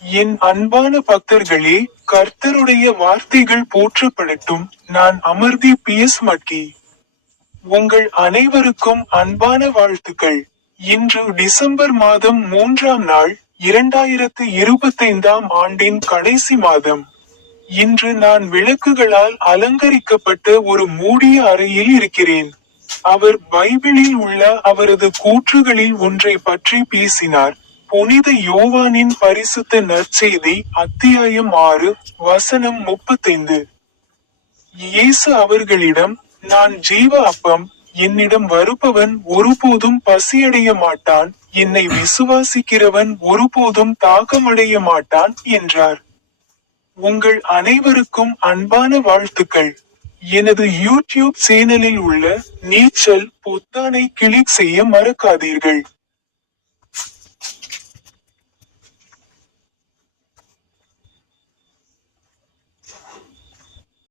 என் அன்பான பக்தர்களே கர்த்தருடைய வார்த்தைகள் போற்றப்படட்டும். நான் அமர்தி பி எஸ் மக்கி உங்கள் அனைவருக்கும் அன்பான வாழ்த்துக்கள். இன்று டிசம்பர் மாதம் மூன்றாம் நாள் இரண்டாயிரத்து இருபத்தைந்தாம் ஆண்டின் கடைசி மாதம். இன்று நான் விளக்குகளால் அலங்கரிக்கப்பட்ட ஒரு மூடிய அறையில் இருக்கிறேன். அவர் பைபிளில் உள்ள அவரது கூற்றுகளில் ஒன்றை பற்றி பேசினார். புனித யோவானின் பரிசுத்த நற்செய்தி அத்தியாயம் ஆறு வசனம் முப்பத்தைந்து. இயேசு அவர்களிடம் நான் ஜீவ அப்பம் என்னிடம் வருபவன் ஒருபோதும் பசியடைய மாட்டான் என்னை விசுவாசிக்கிறவன் ஒருபோதும் தாகமடைய மாட்டான் என்றார். உங்கள் அனைவருக்கும் அன்பான வாழ்த்துக்கள். எனது யூடியூப் சேனலில் உள்ள நீச்சல் பொத்தானை கிளிக் செய்ய மறக்காதீர்கள்.